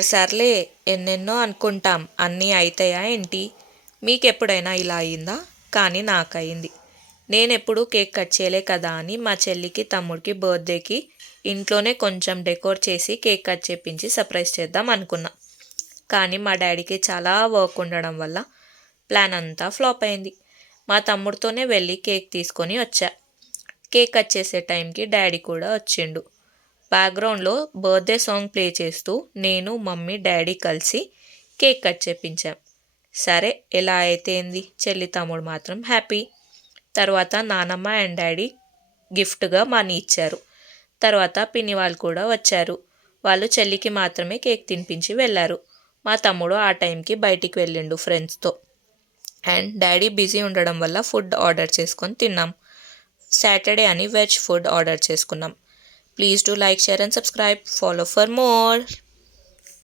సర్లే ఎన్నెన్నో అనుకుంటాం, అన్నీ అయితాయా ఏంటి? మీకెప్పుడైనా ఇలా అయిందా? కానీ నాకయింది. నేనెప్పుడు కేక్ కట్ చేయలే కదా అని మా చెల్లికి తమ్ముడికి బర్త్డేకి ఇంట్లోనే కొంచెం డెకోర్ చేసి కేక్ కట్ చేపించి సర్ప్రైజ్ చేద్దాం అనుకున్నా. కానీ మా డాడీకి చాలా వర్క్ ఉండడం వల్ల ప్లాన్ అంతా ఫ్లాప్ అయింది. మా తమ్ముడితోనే వెళ్ళి కేక్ తీసుకొని వచ్చా. కేక్ కట్ చేసే టైంకి డాడీ కూడా వచ్చిండు. బ్యాక్గ్రౌండ్లో బర్త్డే సాంగ్ ప్లే చేస్తూ నేను, మమ్మీ, డాడీ కలిసి కేక్ కట్ చేపించాం. సరే, ఎలా అయితే ఏంది, చెల్లి తమ్ముడు మాత్రం హ్యాపీ. తర్వాత నానమ్మ అండ్ డాడీ గిఫ్ట్గా మనీ ఇచ్చారు. తర్వాత పిన్ని వాళ్ళు కూడా వచ్చారు. వాళ్ళు చెల్లికి మాత్రమే కేక్ తినిపించి వెళ్ళారు. మా తమ్ముడు ఆ టైంకి బయటికి వెళ్ళిండు ఫ్రెండ్స్తో. అండ్ డాడీ బిజీ ఉండడం వల్ల ఫుడ్ ఆర్డర్ చేసుకొని తిన్నాం. సాటర్డే అని వెజ్ ఫుడ్ ఆర్డర్ చేసుకున్నాం. Please do like, share and subscribe. Follow for more.